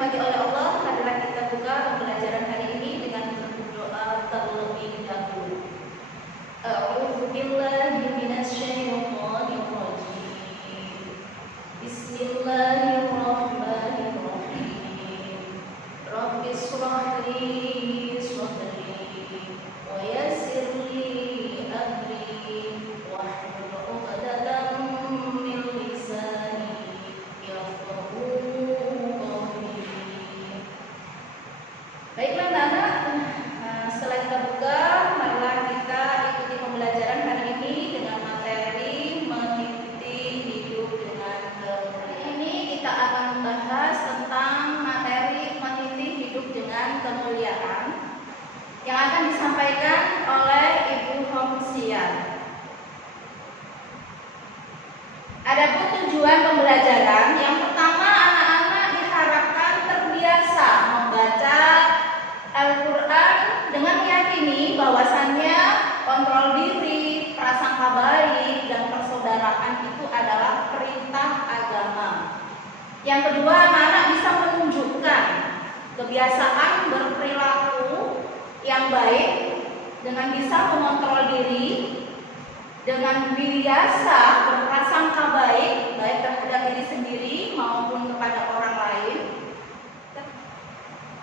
dirahmati oleh Allah, adalah kita buka pembelajaran hari ini dengan berdoa terlebih dahulu. A'udzu billahi minasyaitonir rajim. Bismillahirrahmanirrahim. Rabbi shrah li sadri wa yassir li amri wahlul 'uqdatam min lisani yafqahu qawli. Baiklah anak-anak, setelah kita buka, marilah kita ikuti pembelajaran hari ini dengan materi mengikuti hidup dengan kemuliaan. Ini kita akan membahas tentang materi meniti hidup dengan kemuliaan yang akan disampaikan oleh Ibu Homsian. Adapun tujuan pembelajaran, yang pertama, anak-anak diharapkan terbiasa membaca Al-Quran dengan meyakini bahwasannya kontrol diri, prasangka baik, dan persaudaraan itu adalah perintah agama. Yang kedua, anak-anak bisa menunjukkan kebiasaan berperilaku yang baik dengan bisa mengontrol diri, dengan biasa berprasangka baik, baik terhadap diri sendiri maupun kepada orang lain,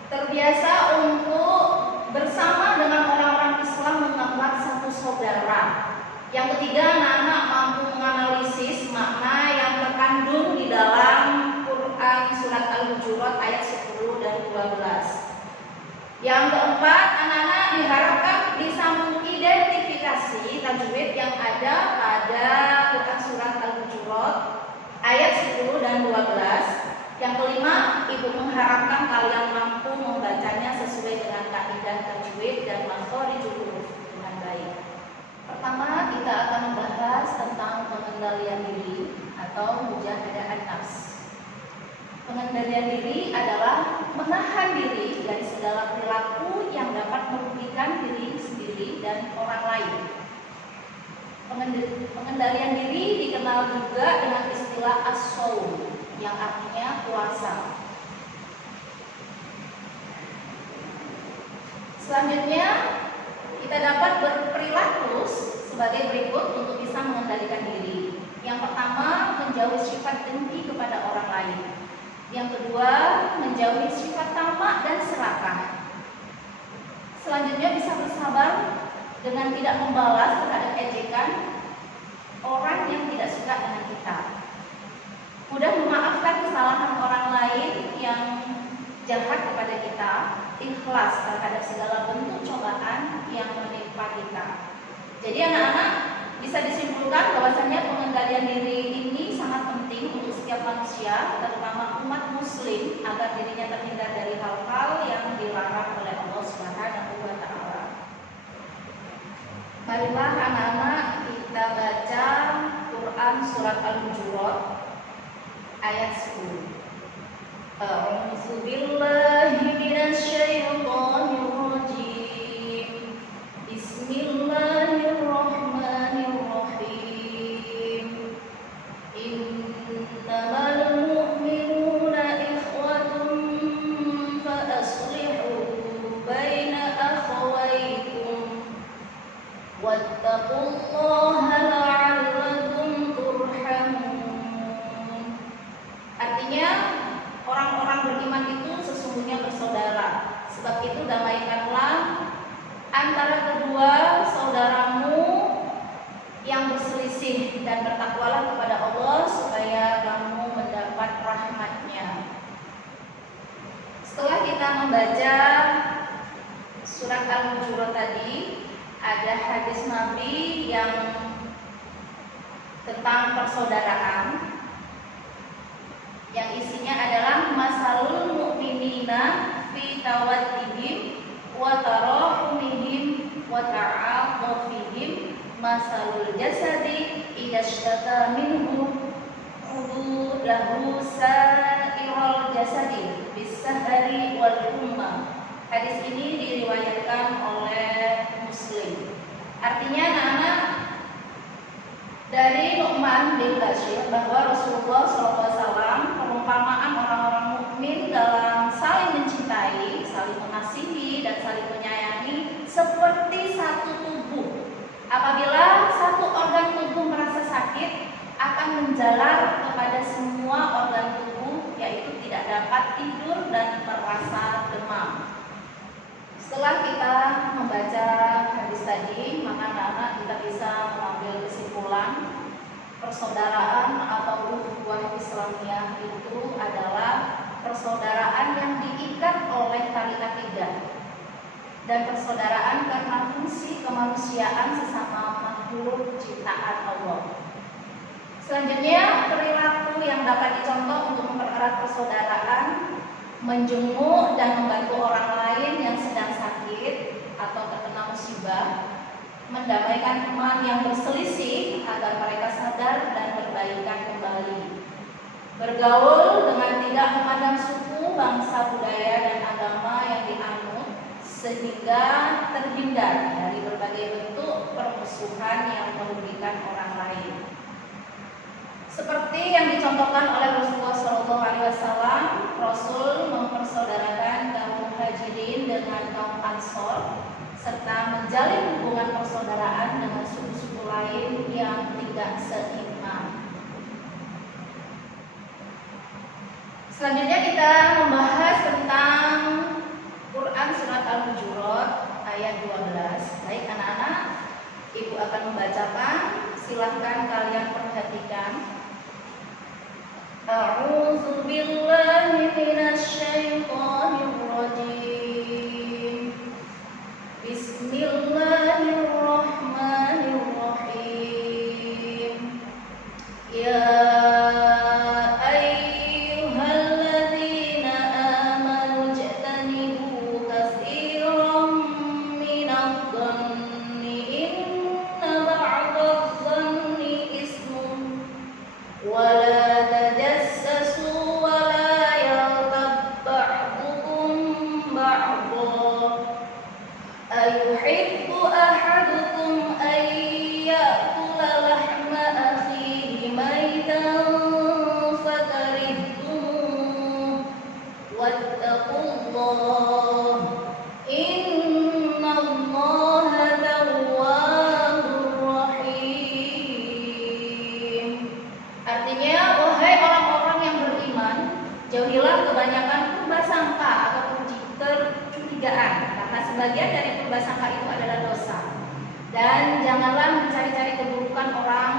terbiasa untuk bersama dengan orang-orang Islam menganggap satu saudara. Yang ketiga, anak-anak mampu menganalisis makna yang terkandung di dalam Quran surat Al-Hujurat ayat 10 dan 12. Yang keempat, anak-anak diharapkan bisa mengidentifikasi tajwid yang ada pada Quran surat Al-Hujurat ayat 10 dan 12. Yang kelima, ibu mengharapkan kalian mampu membacanya sesuai dengan kaidah tajwid dan makharijul huruf dengan baik. Pertama, kita akan membahas tentang pengendalian diri atau mujahadah an-nafs. Pengendalian diri adalah menahan diri dari segala perilaku yang dapat merugikan diri sendiri dan orang lain. Pengendalian diri dikenal juga dengan istilah as-shaum, yang artinya puasa. Selanjutnya, kita dapat berperilaku sebagai berikut untuk bisa mengendalikan diri. Yang pertama, menjauhi sifat dengki kepada orang lain. Yang kedua, menjauhi sifat tamak dan serakah. Selanjutnya, bisa bersabar dengan tidak membalas terhadap ejekan orang yang tidak suka dengan kita. Mudah memaafkan kesalahan orang lain yang jahat kepada kita, ikhlas terhadap segala bentuk cobaan yang menimpa kita. Jadi anak-anak, bisa disimpulkan bahwasanya pengendalian diri ini sangat penting untuk setiap manusia, terutama umat muslim, agar dirinya terhindar dari hal-hal yang dilarang oleh Allah Subhanahu wa taala. Marilah anak-anak kita baca Quran surat Al-Hujurat ayat 10. A'udzu billahi minasyaitonir rajim. Bismillahirrahmanirrahim. Innamal mu'minuna ikhwatun fa aslihu baina akhawaykum wattaqullaha la'allakum turhamun. Artinya, orang-orang beriman itu sesungguhnya bersaudara. Sebab itu damaikanlah antara kedua saudaramu yang berselisih dan bertakwalah kepada Allah supaya kamu mendapat rahmat-Nya. Setelah kita membaca surat Al-Hujurat tadi, ada hadis Nabi yang tentang persaudaraan, yang isinya adalah masalul mu'minina fi tawaddihim wa tarahumihim wa ta'atufihim masalul jasadi idza ishtaka minhu udu lahu sa'irul jasadi bis-sahari wal humma. Hadis ini diriwayatkan oleh Muslim. Artinya anak-anak, dari Nu'man bin Bashir bahwa Rasulullah SAW perumpamaan orang-orang mukmin dalam menjalar kepada semua organ tubuh, yaitu tidak dapat tidur dan merasa demam. Setelah kita membaca hadis tadi, maka anak-anak kita bisa mengambil kesimpulan persaudaraan atau ukhuwah Islamiyah itu adalah persaudaraan yang diikat oleh tali akidah dan persaudaraan karena fungsi kemanusiaan sesama makhluk ciptaan Allah. Selanjutnya, perilaku yang dapat dicontoh untuk mempererat persaudaraan, menjenguk dan membantu orang lain yang sedang sakit atau terkena musibah, mendamaikan teman yang berselisih agar mereka sadar dan berbaikan kembali, bergaul dengan tidak memandang suku, bangsa, budaya, dan agama yang dianut sehingga terhindar dari berbagai bentuk permusuhan yang merugikan orang lain. Seperti yang dicontohkan oleh Rasulullah SAW, Rasul mempersaudarakan kaum Muhajirin dengan kaum Ansor serta menjalin hubungan persaudaraan dengan suku-suku lain yang tidak seiman. Selanjutnya kita membahas tentang Quran Surat Al-Hujurat ayat 12. Baik anak-anak, Ibu akan membacakan, silahkan kalian perhatikan. A'udzu billahi minasyaitonir rajim. Bismillahirrahmanirrahim. Ya sebagian dari prasangka itu adalah dosa. Dan janganlah mencari-cari keburukan orang,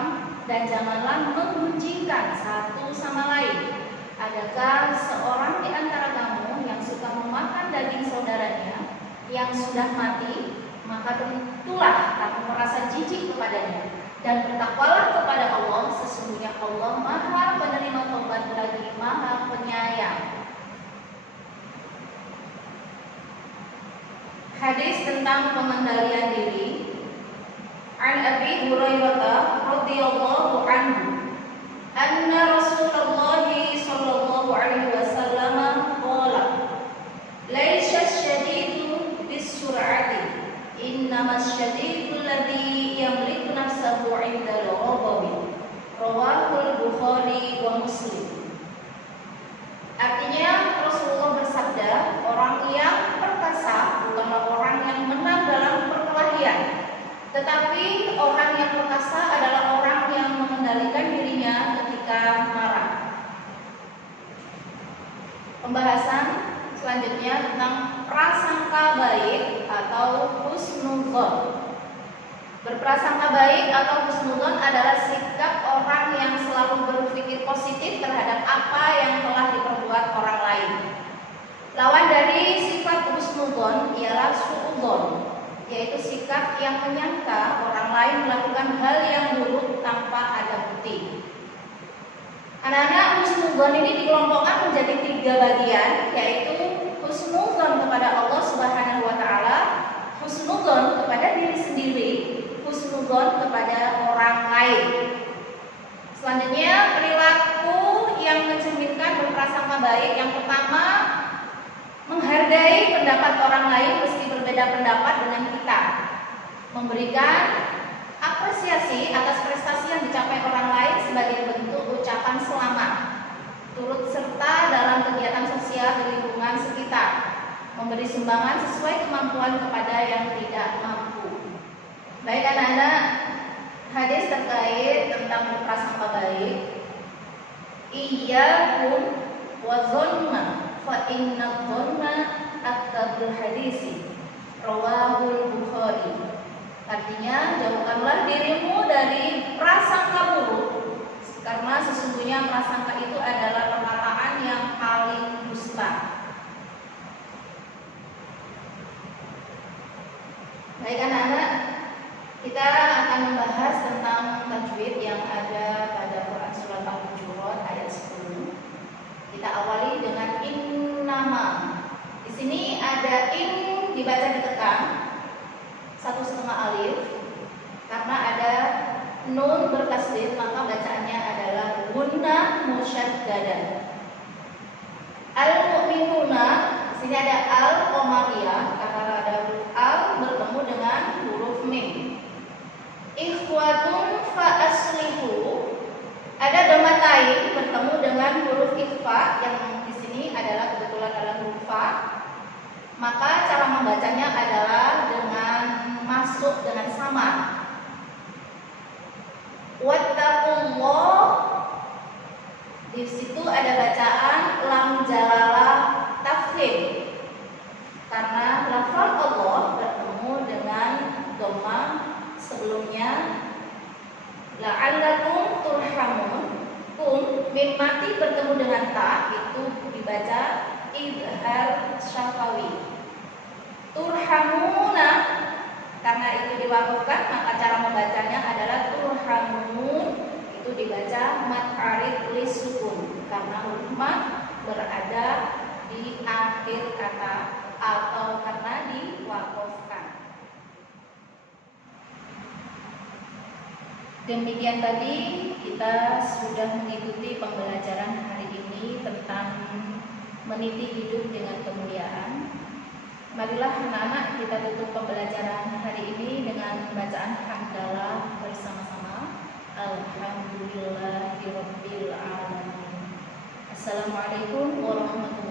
dan janganlah menggunjingkan satu sama lain. Adakah seorang di antara kamu yang suka memakan daging saudaranya yang sudah mati? Maka tentulah kamu merasa jijik kepadanya. Dan bertakwalah kepada Allah, sesungguhnya Allah Maha penerima taubat lagi Maha penyayang. Hadis tentang pengendalian diri. An Abi Hurairah radhiyallahu anhu anna Rasulullah sallallahu alaihi wasallam qala laisa syadidu bis-sur'ati innamas syadidu alladhi yamliku nafsahu 'inda al-ghadabi. Rawahul Bukhari wa Muslim. Artinya Rasulullah bersabda, orang yang perkasa bukanlah orang yang menang dalam perkelahian, tetapi orang yang perkasa adalah orang yang mengendalikan dirinya ketika marah. Pembahasan selanjutnya tentang prasangka baik atau husnudzon. Berprasangka baik atau husnudzon adalah sikap orang yang selalu berpikir positif terhadap apa yang telah diperbuat orang lain. Lawan dari sifat husnudzon ialah suudzon, yaitu sikap yang menyangka orang lain melakukan hal yang buruk tanpa ada bukti. Anak-anak, husnudzon ini dikelompokkan menjadi 3 bagian, yaitu husnudzon kepada Allah Subhanahu wa taala, husnudzon kepada diri sendiri, husnudzon kepada orang lain. Selanjutnya, perilaku yang mencerminkan berprasangka baik. Yang pertama, menghargai pendapat orang lain meski berbeda pendapat dengan kita, memberikan apresiasi atas prestasi yang dicapai orang lain sebagai bentuk ucapan selamat, turut serta dalam kegiatan sosial di lingkungan sekitar, memberi sumbangan sesuai kemampuan kepada yang tidak mampu. Baik anak-anak, hadis terkait tentang berprasangka baik iyyakum wa dhanna fa inna dhanna akdzabul hadisi. Rawahul Bukhari. Artinya, jauhkanlah dirimu dari prasangka buruk, karena sesungguhnya prasangka itu adalah perkataan yang paling dusta. Baik anak-anak, kita akan membahas tentang tajwid yang ada pada Quran Surat Al-Hujurat ayat 10. Kita awali dengan innama. Di sini ada in dibaca ditekan 1,5 alif, karena ada nun bertasdid maka bacaannya adalah gunna musyaddadah. Al-mu'minuna, di sini ada al qamariyah karena ada huruf al bertemu dengan huruf mim. Ikhwatun fa aslihu, ada domatain bertemu dengan huruf ikhfa yang di sini adalah kebetulan adalah huruf fa. Maka cara membacanya adalah dengan masuk dengan samar. Wattaqullah, di situ ada bacaan lam jalalah tafkhim, karena lafal Allah bertemu dengan dhamma sebelumnya. La'allakum turhamun, kum mim mati bertemu dengan ta, itu dibaca idhar syafawi. Turhamuna, karena itu diwakafkan maka cara membacanya adalah turhamun, itu dibaca mat arid li sukun, karena huruf mat berada di akhir kata atau karena diwakafkan. Demikian tadi kita sudah mengikuti pembelajaran hari ini tentang meniti hidup dengan kemuliaan. Marilah anak-anak kita tutup pembelajaran hari ini dengan bacaan hamdalah bersama-sama. Alhamdulillahirabbil alamin. Assalamualaikum warahmatullahi wabarakatuh.